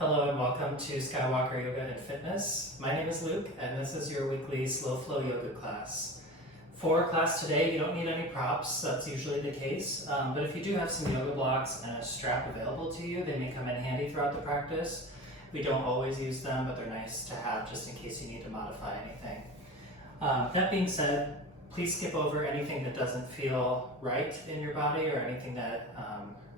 Hello and welcome to Skywalker Yoga and Fitness. My name is Luke and this is your weekly slow flow yoga class. For class today, you don't need any props, that's usually the case, but if you do have some yoga blocks and a strap available to you, they may come in handy throughout the practice. We don't always use them, but they're nice to have just in case you need to modify anything. That being said, please skip over anything that doesn't feel right in your body or anything that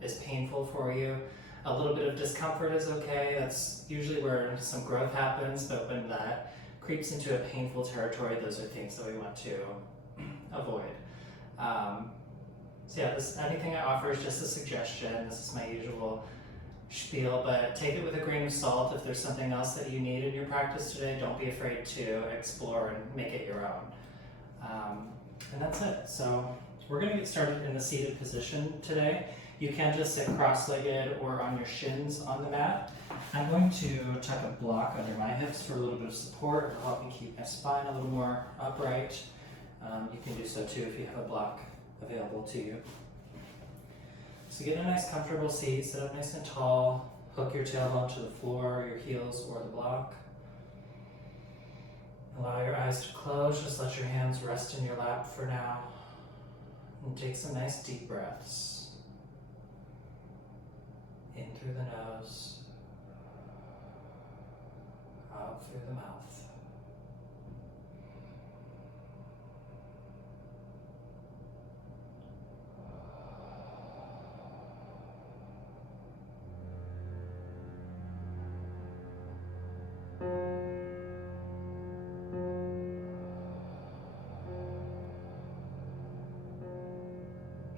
is painful for you. A little bit of discomfort is okay. That's usually where some growth happens, but when that creeps into a painful territory, those are things that we want to avoid. Anything I offer is just a suggestion. This is my usual spiel, but take it with a grain of salt. If there's something else that you need in your practice today, don't be afraid to explore and make it your own. And that's it. So we're going to get started in the seated position today. You can just sit cross-legged or on your shins on the mat. I'm going to tuck a block under my hips for a little bit of support. It'll help me keep my spine a little more upright. You can do so too if you have a block available to you. So get a nice comfortable seat, sit up nice and tall, hook your tailbone to the floor, your heels or the block. Allow your eyes to close, just let your hands rest in your lap for now. And take some nice deep breaths. In through the nose, out through the mouth.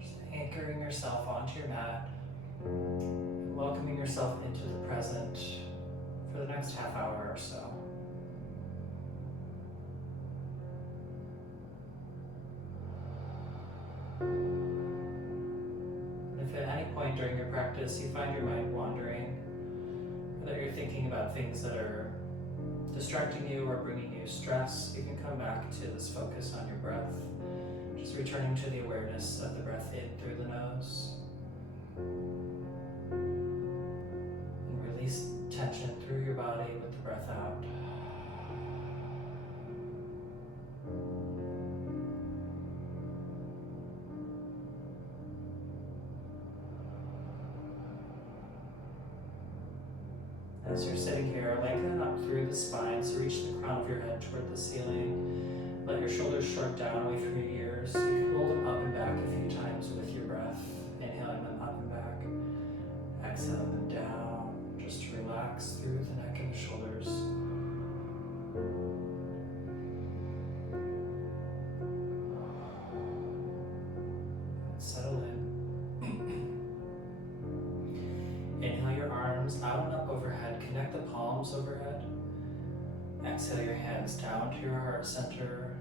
Just anchoring yourself onto your mat. Welcoming yourself into the present for the next half hour or so. And if at any point during your practice you find your mind wandering, or that you're thinking about things that are distracting you or bringing you stress, you can come back to this focus on your breath, just returning to the awareness of the breath in through the nose. Release tension through your body with the breath out. As you're sitting here, lengthen up through the spine, so reach the crown of your head toward the ceiling. Let your shoulders shrug down away from your ears. You can roll them up and back a few times with your breath, inhaling them up and back, exhaling them down. Just relax through the neck and the shoulders. Settle in. Inhale your arms out and up overhead. Connect the palms overhead. Exhale your hands down to your heart center.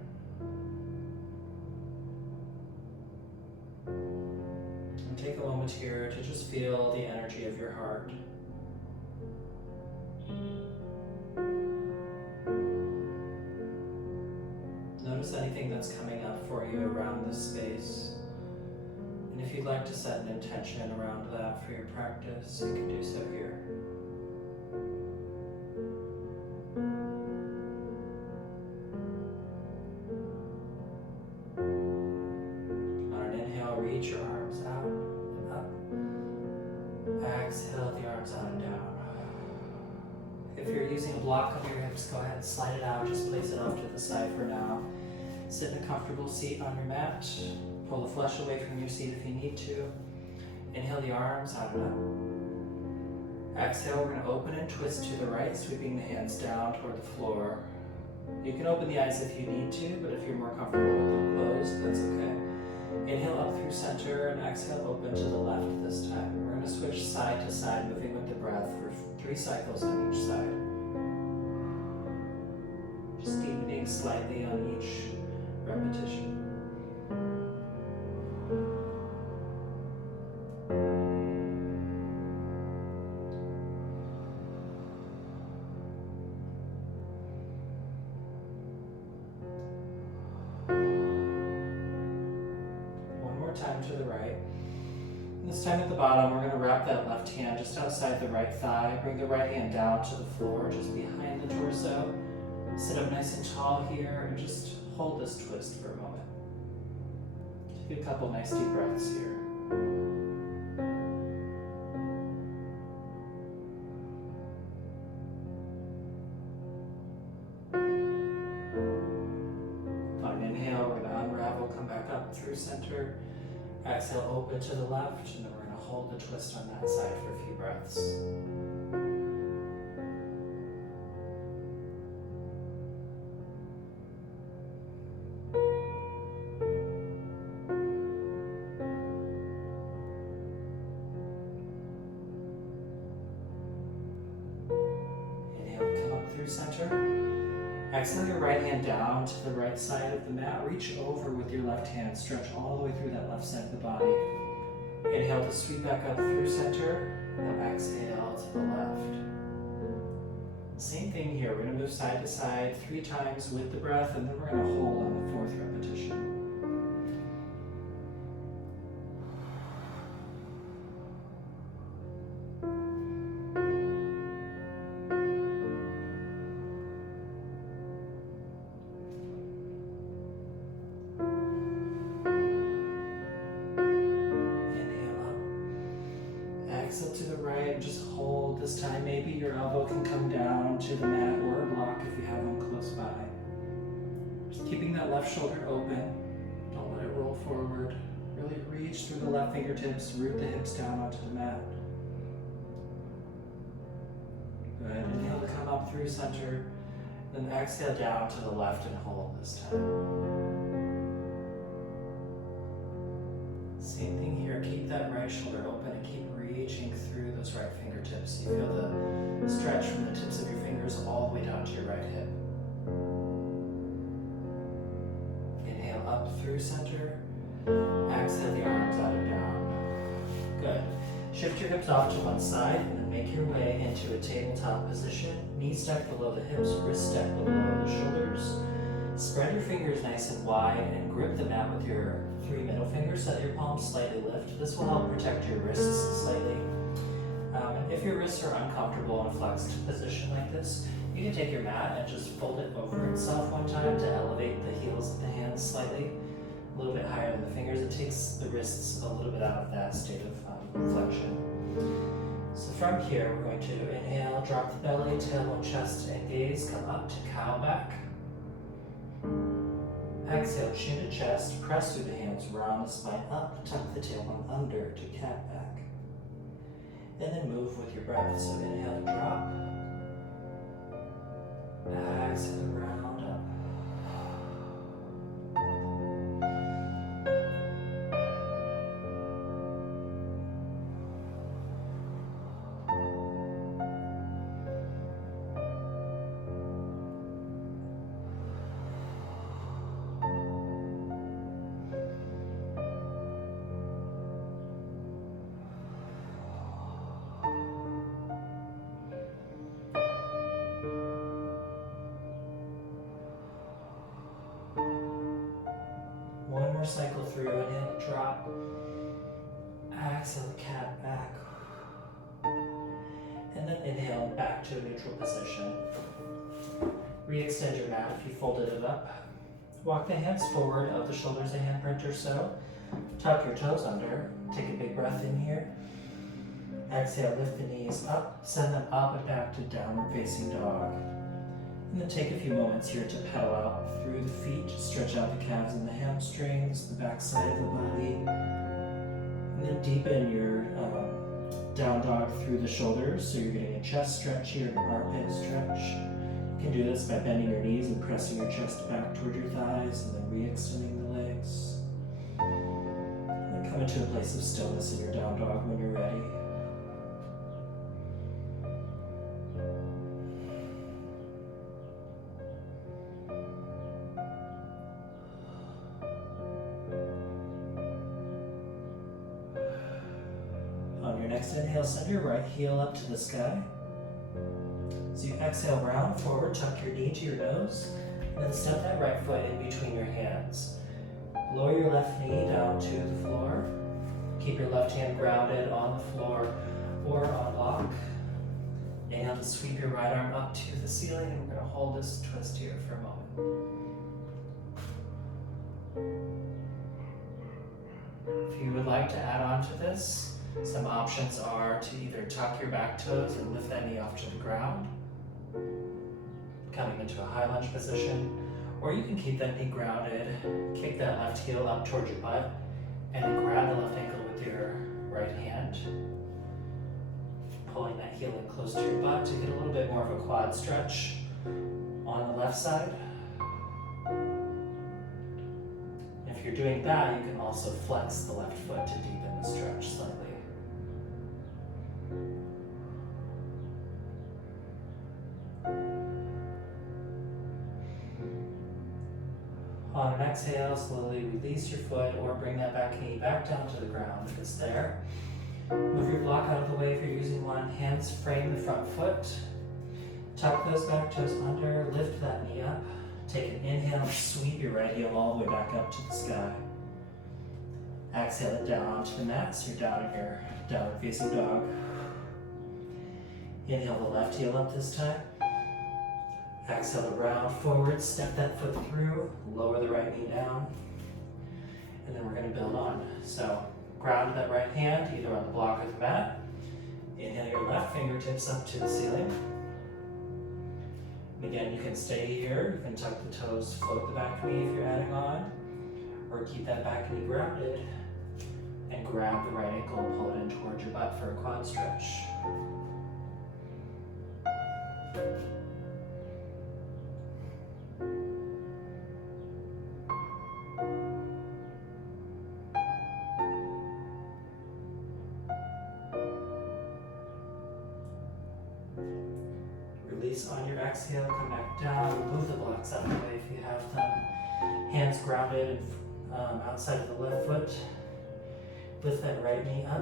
And take a moment here to just feel the energy of your heart. Notice anything that's coming up for you around this space. And if you'd like to set an intention around that for your practice, you can do so here. On an inhale, reach your arms out and up. Exhale the arms out and down. If you're using a block on your hips, go ahead and slide it out. Just place it off to the side for now. Sit in a comfortable seat on your mat. Pull the flesh away from your seat if you need to. Inhale the arms out and up. Exhale, we're going to open and twist to the right, sweeping the hands down toward the floor. You can open the eyes if you need to, but if you're more comfortable with them closed, that's okay. Inhale up through center and exhale open to the left this time. We're going to switch side to side, moving with the breath for 3 cycles on each side. Just deepening slightly on each repetition. One more time to the right. This time at the bottom, we're going to wrap that left hand just outside the right thigh. Bring the right hand down to the floor, just behind the torso. Sit up nice and tall here, and just hold this twist for a moment. Take a couple nice deep breaths here. On an inhale, we're going to unravel, come back up through center. Exhale, open to the left, and then we're going to hold the twist on that side for a few breaths. Inhale, come up through center. Exhale your right hand down to the right side of the mat. Reach over with your left hand. Stretch all the way through that left side of the body. Inhale to sweep back up through center. Now exhale to the left. Same thing here. We're going to move side to side 3 times with the breath, and then we're going to hold on the 4th repetition. Exhale to the right and just hold. This time maybe your elbow can come down to the mat or a block if you have one close by. Just keeping that left shoulder open. Don't let it roll forward. Really reach through the left fingertips, root the hips down onto the mat. Good. Inhale to come up through center. Then exhale down to the left and hold this time. Same thing here. Keep that right shoulder open and keep reaching through those right fingertips. You feel the stretch from the tips of your fingers all the way down to your right hip. Inhale up through center. Exhale the arms out and down. Good. Shift your hips off to one side and then make your way into a tabletop position. Knees stacked below the hips, wrists stacked below the shoulders. Spread your fingers nice and wide and grip the mat with your 3 middle fingers so that your palms slightly lift. This will help protect your wrists slightly. And if your wrists are uncomfortable in a flexed position like this, you can take your mat and just fold it over itself one time to elevate the heels of the hands slightly, a little bit higher than the fingers. It takes the wrists a little bit out of that state of flexion. So from here, we're going to inhale, drop the belly, tailbone, chest, and gaze, come up to cow back. Exhale, chin to chest, press through the hands, round the spine up, tuck the tailbone under to cat back. And then move with your breath. So inhale to drop. Exhale to round up. One more cycle through, inhale, drop. Exhale, cat back. And then inhale back to a neutral position. Re-extend your mat if you folded it up. Walk the hands forward, up the shoulders a handprint or so. Tuck your toes under. Take a big breath in here. Exhale, lift the knees up. Send them up and back to downward facing dog. And then take a few moments here to pedal out through the feet. Stretch out the calves and the hamstrings, the back side of the body. And then deepen your down dog through the shoulders. So you're getting a chest stretch here, an armpit stretch. You can do this by bending your knees and pressing your chest back toward your thighs and then re-extending the legs. And then come into a place of stillness in your down dog when you're ready. On your next inhale, send your right heel up to the sky. So you exhale, round forward, tuck your knee to your nose, and then step that right foot in between your hands. Lower your left knee down to the floor. Keep your left hand grounded on the floor or on block. Inhale to sweep your right arm up to the ceiling, and we're going to hold this twist here for a moment. If you would like to add on to this, some options are to either tuck your back toes and lift that knee off to the ground, coming into a high lunge position, or you can keep that knee grounded, kick that left heel up towards your butt, and then grab the left ankle with your right hand, pulling that heel in close to your butt to get a little bit more of a quad stretch on the left side. If you're doing that, you can also flex the left foot to deepen the stretch slightly. On an exhale, slowly release your foot or bring that back knee back down to the ground if it's there. Move your block out of the way if you're using one. Hands frame the front foot. Tuck those back toes under, lift that knee up. Take an inhale, sweep your right heel all the way back up to the sky. Exhale it down onto the mat, so you're down in your downward facing dog. Inhale the left heel up this time. Exhale to round forward, step that foot through, lower the right knee down, and then we're going to build on. So ground that right hand, either on the block or the mat. Inhale your left fingertips up to the ceiling. And again, you can stay here, you can tuck the toes, float the back knee if you're adding on, or keep that back knee grounded and grab the right ankle and pull it in towards your butt for a quad stretch. Release on your exhale, come back down, move the blocks out of the way if you have them. Hands grounded and outside of the left foot. Lift that right knee up.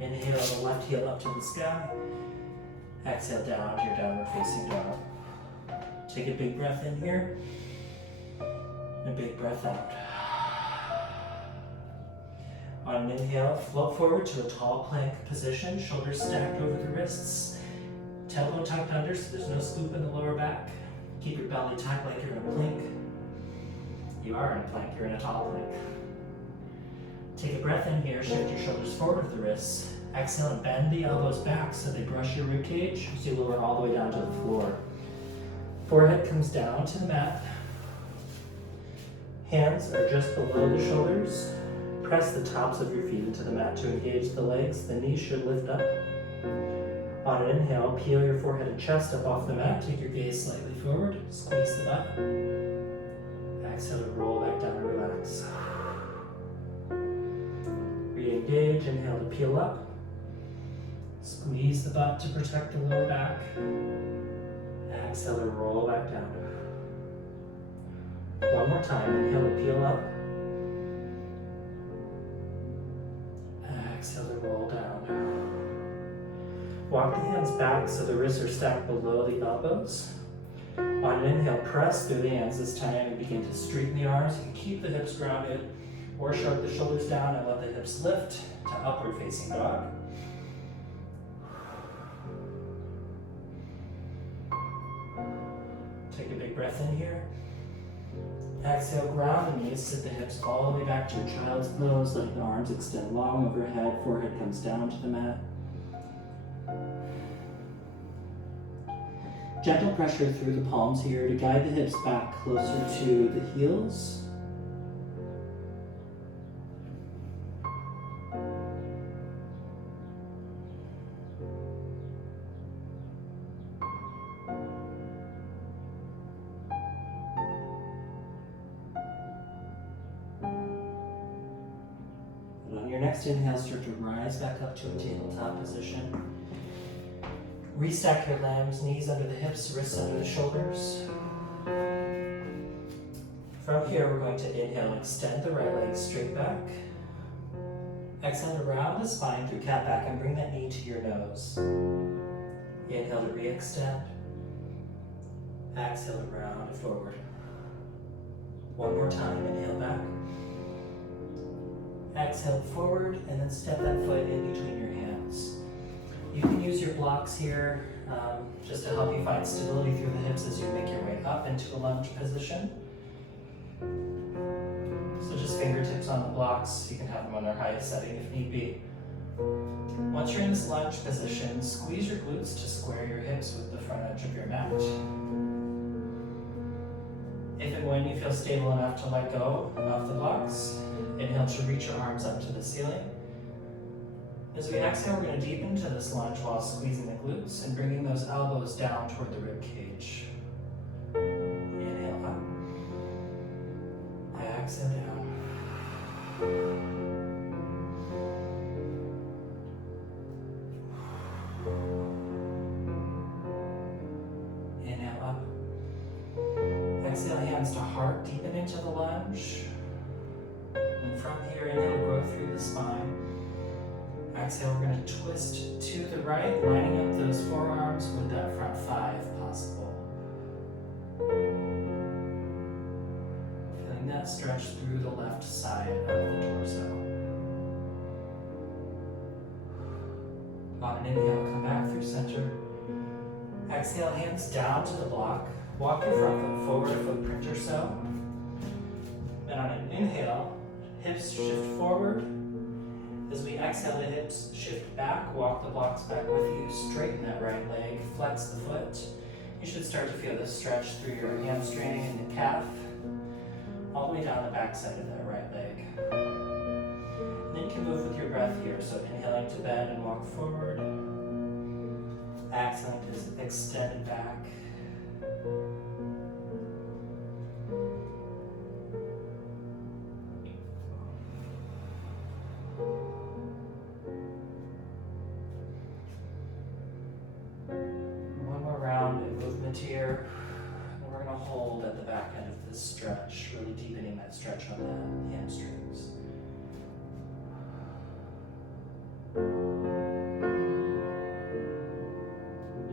Inhale the left heel up to the sky. Exhale down to your downward facing dog. Take a big breath in here, and a big breath out. On an inhale, float forward to a tall plank position, shoulders stacked over the wrists. Tempo tucked under so there's no scoop in the lower back. Keep your belly tucked like you're in a plank. You are in a plank, you're in a tall plank. Take a breath in here, shift your shoulders forward with the wrists. Exhale and bend the elbows back so they brush your rib cage as you lower all the way down to the floor. Forehead comes down to the mat. Hands are just below the shoulders. Press the tops of your feet into the mat to engage the legs. The knees should lift up. On an inhale, peel your forehead and chest up off the mat. Take your gaze slightly forward. Squeeze the butt. Exhale to roll back down and relax. Re-engage. Inhale to peel up. Squeeze the butt to protect the lower back. Exhale to roll back down. One more time. Inhale to peel up. Exhale to roll down. Walk the hands back so the wrists are stacked below the elbows. On an inhale, press through the hands this time and begin to straighten the arms. You can keep the hips grounded or shrug the shoulders down and let the hips lift to upward facing dog. Take a big breath in here. Exhale, ground the knees, sit the hips all the way back to your child's pose, letting the arms extend long overhead, forehead comes down to the mat. Gentle pressure through the palms here to guide the hips back closer to the heels. And on your next inhale, start to rise back up to a tabletop position. Restack your limbs, knees under the hips, wrists under the shoulders. From here, we're going to inhale and extend the right leg straight back. Exhale to round the spine through cat back and bring that knee to your nose. Inhale to re-extend. Exhale to round it forward. One more time, inhale back. Exhale forward, and then step that foot in between your hands. You can use your blocks here just to help you find stability through the hips as you make your way up into a lunge position. So just fingertips on the blocks. You can have them on their highest setting if need be. Once you're in this lunge position, squeeze your glutes to square your hips with the front edge of your mat. If and when you feel stable enough to let go of the blocks, inhale to reach your arms up to the ceiling. As we exhale, we're going to deepen into this lunge while squeezing the glutes and bringing those elbows down toward the rib cage. Inhale up. Exhale down. Inhale up. Exhale, hands to heart, deepen into the lunge. And from here, inhale, grow through the spine. Exhale, we're going to twist to the right, lining up those forearms with that front thigh if possible. Feeling that stretch through the left side of the torso. On an inhale, come back through center. Exhale, hands down to the block. Walk your front foot forward a footprint or so. And on an inhale, hips shift forward. As we exhale, the hips shift back, walk the blocks back with you, straighten that right leg, flex the foot. You should start to feel the stretch through your hamstring and the calf, all the way down the back side of that right leg. And then you can move with your breath here, so inhaling to bend and walk forward. Exhaling to extend it back. Here, and we're going to hold at the back end of this stretch, really deepening that stretch on the hamstrings. The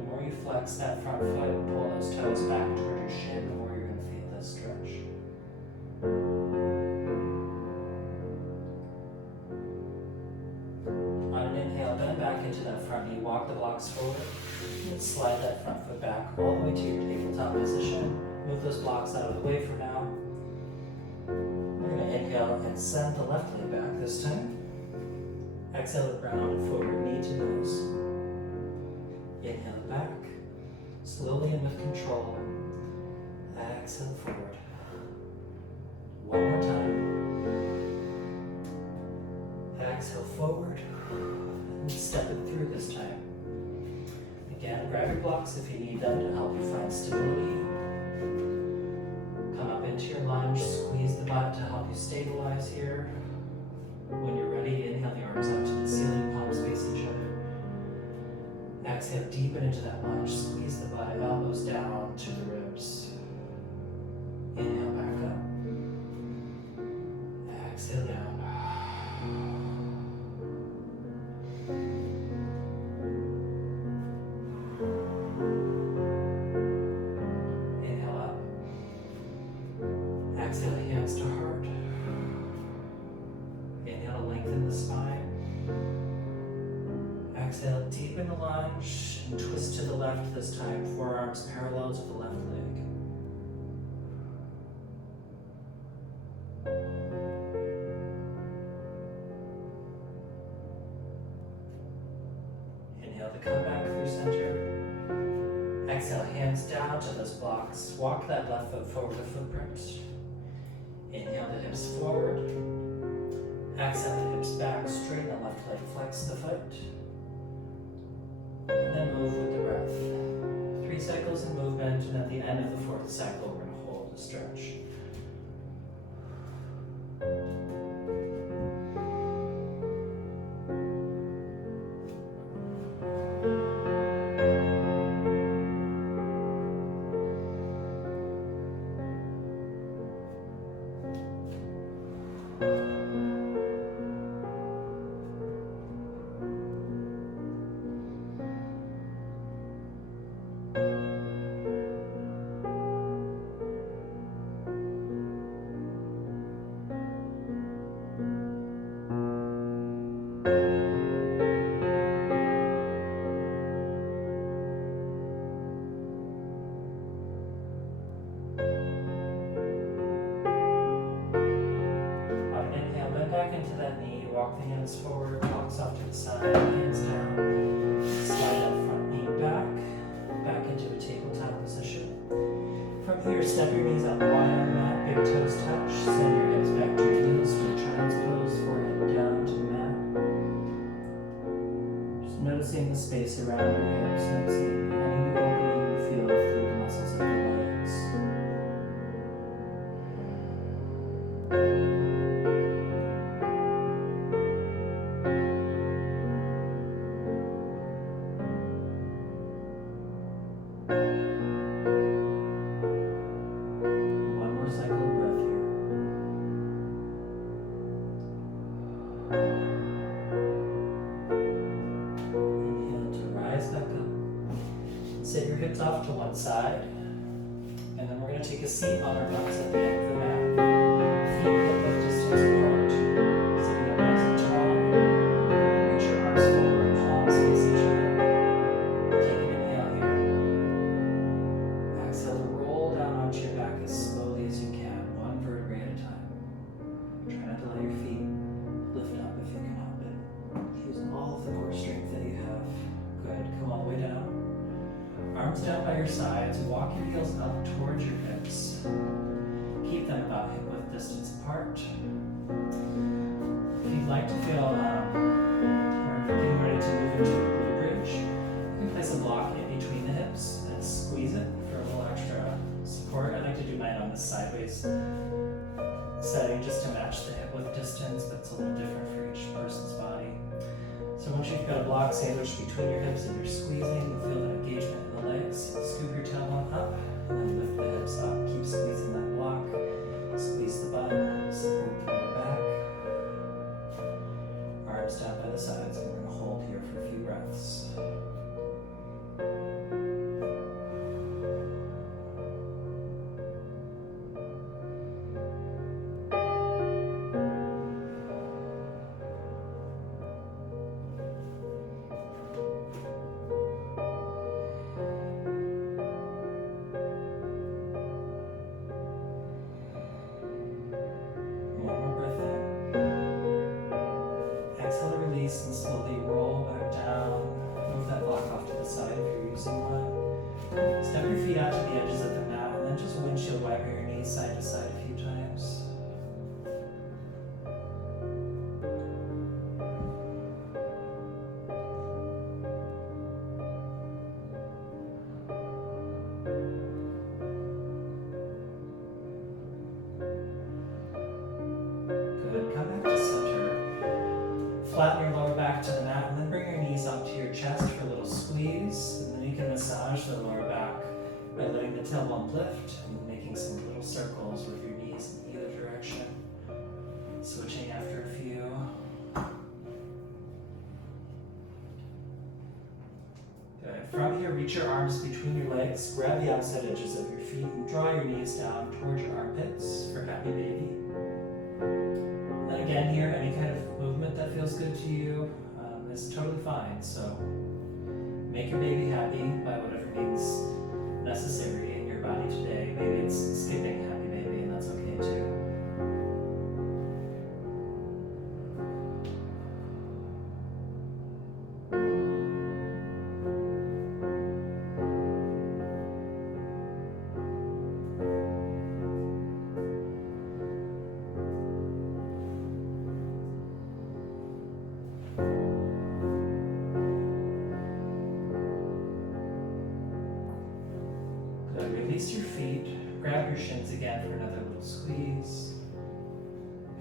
more you flex that front foot and pull those toes back toward your shin, the more you're going to feel this stretch. On an inhale, bend back into that front knee, walk the blocks forward. And slide that front foot back all the way to your tabletop position. Move those blocks out of the way for now. We're going to inhale and send the left leg back this time. Exhale it round and forward, knee to nose. Inhale it back. Slowly and with control. Exhale forward. One more time. Exhale forward. And step it through this time. Again, grab your blocks if you need them to help you find stability. Come up into your lunge, squeeze the butt to help you stabilize here. When you're ready, inhale the arms up to the ceiling, palms face each other. Exhale, deepen into that lunge, squeeze the butt, elbows down to the ribs. Inhale back up. Exhale down. Exhale, hands to heart. Inhale to lengthen the spine. Exhale, deepen the lunge and twist to the left this time. Forearms parallel to the left leg. Inhale to come back through center. Exhale, hands down to those blocks. Walk that left foot forward a footprint. Inhale the hips forward. Exhale the hips back, straighten the left leg, flex the foot. And then move with the breath. 3 cycles in movement, and at the end of the 4th cycle, we're going to hold the stretch. walk the hands forward, blocks off to the side, hands down. Slide that front knee back into a tabletop position. From here, step your knees out wide on the mat, big toes touch, send your hips back to your heels for the child's pose, forehead down to the mat. Just noticing the space around your hips, noticing any opening you feel through the muscles of your legs. One more cycle of breath here. Inhale to rise back up. Sit your hips off to one side. And then we're going to take a seat on our butts at the end of the mat. Feet hip width distance apart. Sitting up nice and tall. Reach your arms forward, palms face each other. Take an inhale here. Exhale to roll down onto your back as slowly as you can, one vertebrae at a time. Try not to let your feet lift up if you can help it. Using all of the core strength that you have. Good. Come all the way down. Arms down by your sides. Walk your heels up towards your hips. Keep them about hip width distance apart. If you'd like to feel, or getting ready to move into a glute bridge, you can place a block in between the hips and squeeze it for a little extra support. I like to do mine on the sideways setting just to match the hip width distance, but it's a little different for each person's body. So once you've got a block sandwiched between your hips and you're squeezing, you'll feel that engagement in the legs. Scoop your tailbone up and then lift the hips up. Keep squeezing that block. Squeeze the butt, support the lower back. Arms down by the sides, and we're going to hold here for a few breaths. And slowly roll back down. Move that block off to the side if you're using one. Step your feet out to the edges of the mat and then just windshield wiper your knees side to side a few times. Good. Come back to center. Flatten your lower back to the mat and then bring your knees up to your chest for a little squeeze. And then you can massage the lower back by letting the tailbone lift and making some little circles with your knees in either direction. Switching after a few. Good. From here, reach your arms between your legs, grab the outside edges of your feet, and draw your knees down towards your armpits for happy baby. And again here, any kind of movement that feels good to you is totally fine. So make your baby happy by whatever means necessary in your body today. Maybe it's skipping happy baby, and that's okay too. Release your feet, grab your shins again for another little squeeze,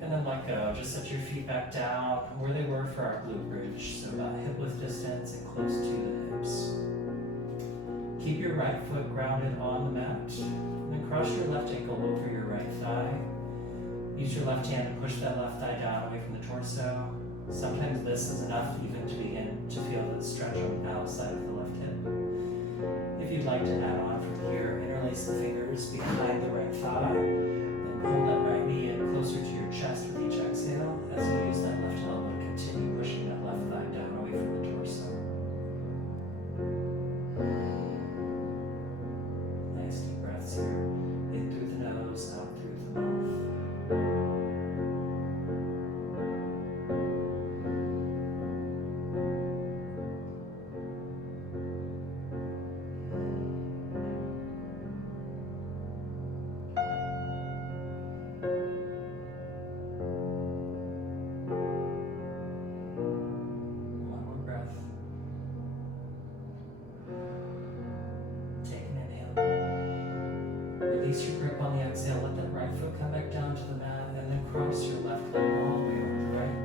and then let go. Just set your feet back down where they were for our glute bridge, so about hip width distance and close to the hips. Keep your right foot grounded on the mat, and then cross your left ankle over your right thigh. Use your left hand to push that left thigh down away from the torso. Sometimes this is enough even to begin to feel the stretch on the outside of the left hip. If you'd like to add on from here, interlace the fingers behind the right thigh, then pull that right knee in closer to your chest with each exhale as you use that left elbow to continue pushing that left thigh down away from the torso. Nice deep breaths here. In through the nose, out through the mouth. exhale, let that right foot come back down to the mat, and then cross your left leg all the way over the right.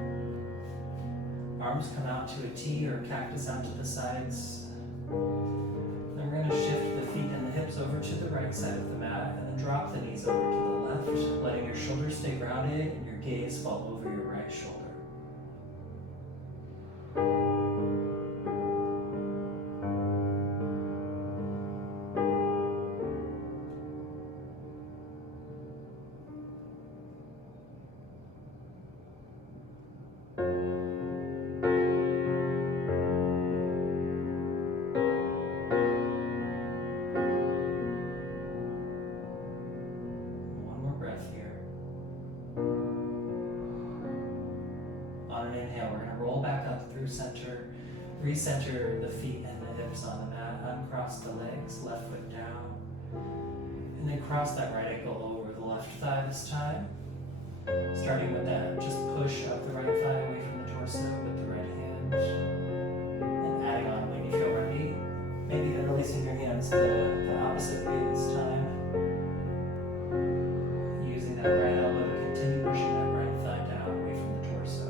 Arms come out to a T or cactus out to the sides. Then we're going to shift the feet and the hips over to the right side of the mat, and then drop the knees over to the left, letting your shoulders stay grounded and your gaze fall over your right shoulder. Center, recenter the feet and the hips on the mat, uncross the legs, left foot down, and then cross that right ankle over the left thigh this time. Starting with that, just push up the right thigh away from the torso with the right hand, and adding on when you feel ready, maybe releasing your hands the opposite way this time, using that right elbow to continue pushing that right thigh down away from the torso.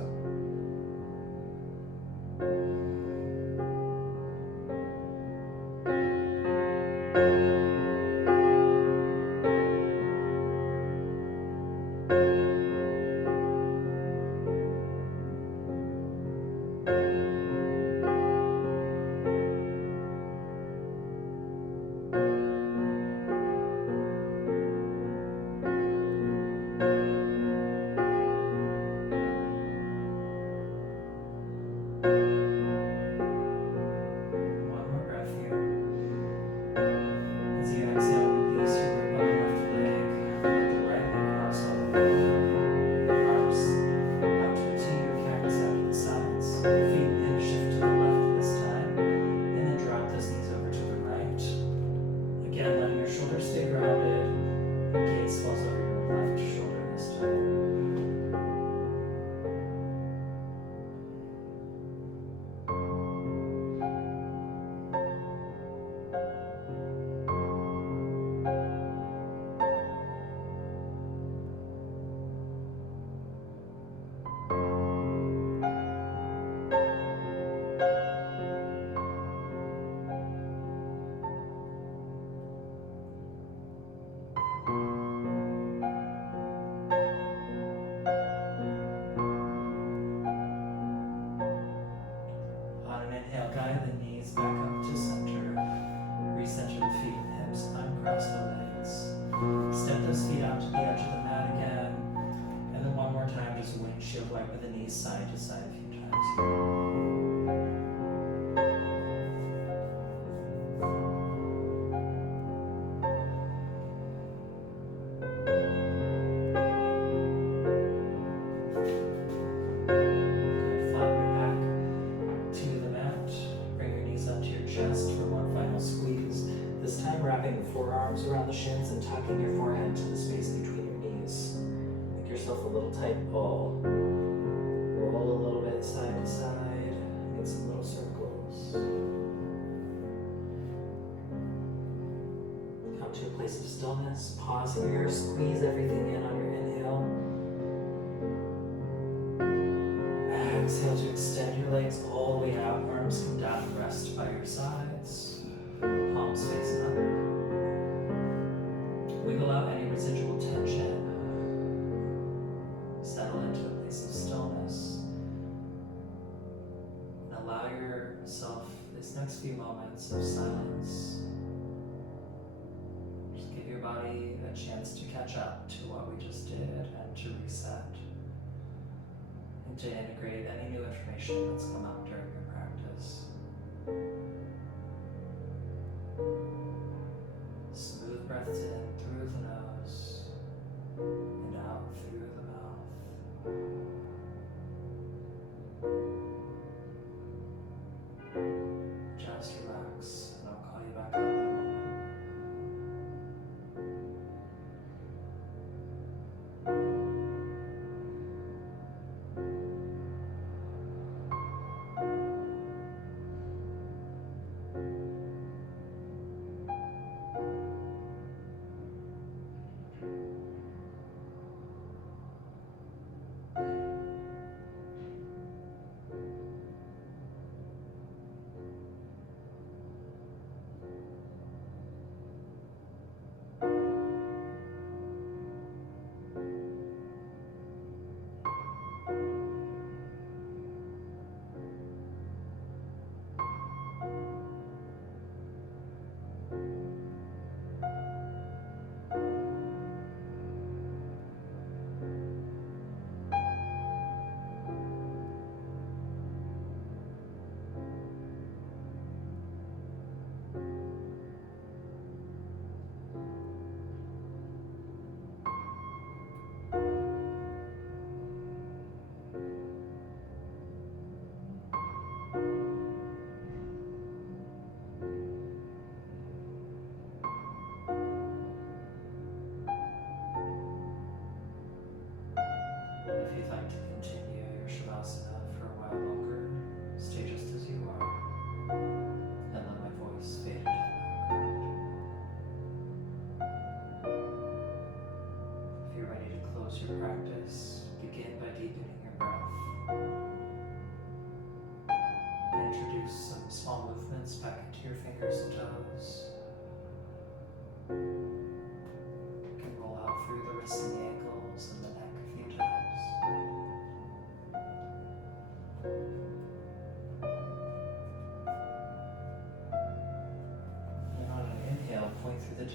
Side to side a few times here. Flatten your back to the mat. Bring your knees up to your chest for one final squeeze. This time wrapping the forearms around the shins and tucking your forehead to the space between your knees. Make yourself a little tight ball. Roll a little bit side to side, make some little circles. Come to a place of stillness, pause here, squeeze everything in on your inhale. Exhale to extend your legs all the way out, arms come down and rest by your sides, palms face up. Wiggle out any residual tension. Settle into a place of stillness. And allow yourself this next few moments of silence. Just give your body a chance to catch up to what we just did and to reset. And to integrate any new information that's come up during your practice. Smooth breaths in through the nose and out through the mouth. Just relax, and I'll call you back up in a moment.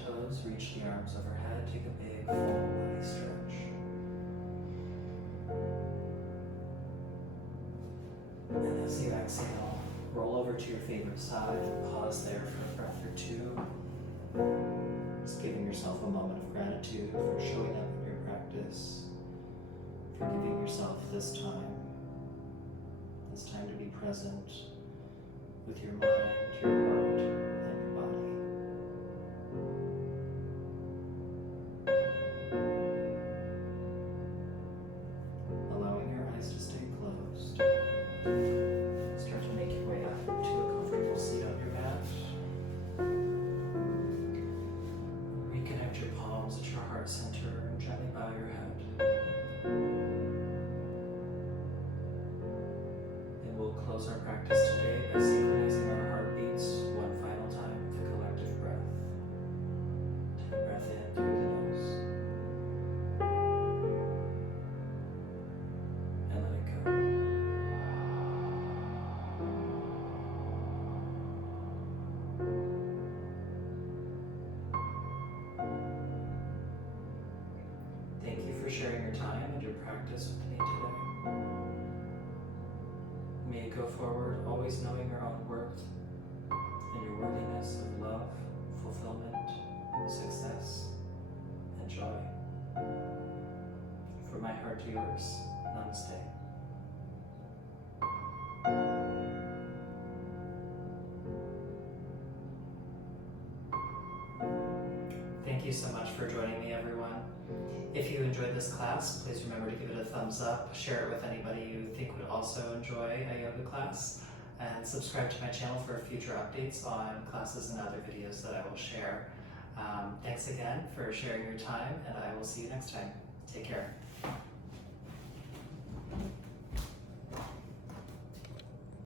toes, reach the arms overhead, take a big full body stretch. And as you exhale, roll over to your favorite side, pause there for a breath or two. Just giving yourself a moment of gratitude for showing up in your practice, for giving yourself this time to be present with your mind, your heart, and your body. Allowing your eyes to stay closed. Start to make your way up to a comfortable seat on your mat. Reconnect your palms at your heart center and gently bow your head. And we'll close our practice today by synchronizing our heartbeats one final time with a collective breath. Take a breath in through the nose. And let it go. Thank you for sharing your time and your practice with me today. May you go forward always knowing your own worth and your worthiness of love, fulfillment, success, and joy. From my heart to yours, namaste. Thank you so much for joining me, everyone. If you enjoyed this class, please remember to give it a thumbs up, share it with anybody you think would also enjoy a yoga class, and subscribe to my channel for future updates on classes and other videos that I will share. Thanks again for sharing your time, and I will see you next time. Take care.